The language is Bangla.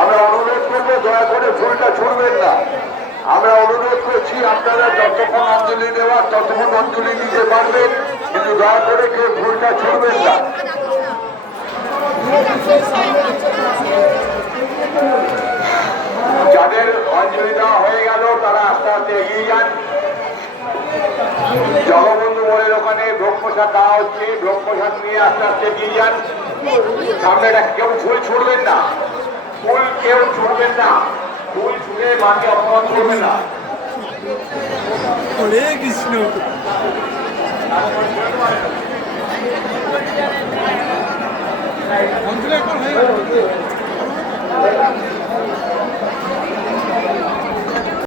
আমরা অনুরোধ করবো দয়া করে ফুলটা ছুড়বেন না। আমরা অনুরোধ করছি আপনারা যতক্ষণ অঞ্জলি দেওয়ার ততক্ষণ অঞ্জলি দিতে পারবেন, কিন্তু দয়া করে কেউ ফুলটা ছুড়বেন না। যাদের অঞ্জলি দেওয়া হয়ে গেল তারা আস্তে আস্তে এগিয়ে যান। জগবন্ধু মোড়ের ওখানে ভোগ প্রসাদ দেওয়া হচ্ছে, ভোগ প্রসাদ নিয়ে আস্তে আস্তে এগিয়ে যান। সামনে কেউ ফুল ছুড়বেন না, ফুল কেউ ছুড়বেন না, ফুল ছুঁড়ে মাকে অপমান করবেন না। হরে কৃষ্ণ। অঞ্জলি একবার হয়ে গেল।